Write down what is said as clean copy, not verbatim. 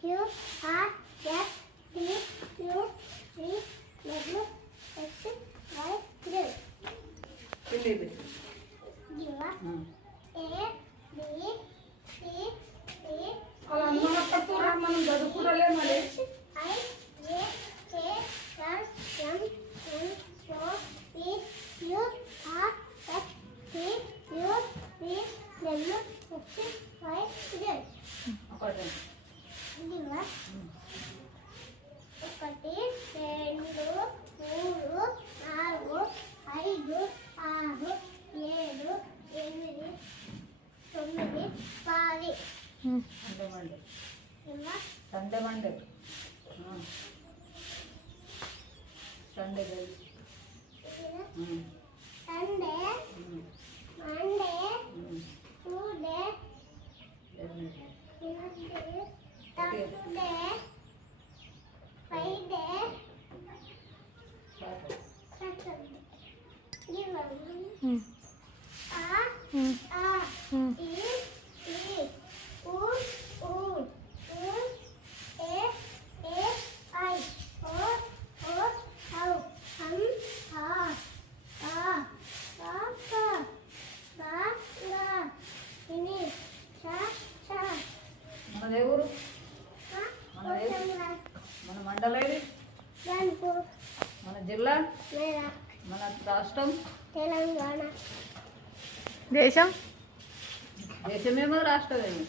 Q R S T U V W X Y Z. పిల్లి పిల్లి Ziva A B C D అలా అన్నమాట మనం చదువుకోలే మరి I J K L M N O P Q R S T U V W X Y Z. ఒకటి Ziva 1 2 3 4 5 6 7 8 9 10. సందమండి Ziva సందమండి Sunday Sunday, Monday, Tuesday, Wednesday, Thursday, Friday, Saturday. Give a మన ఊరు మన మండలం మన జిల్లా మన రాష్ట్రం తెలంగాణ దేశమేమో రాష్ట్రమేమో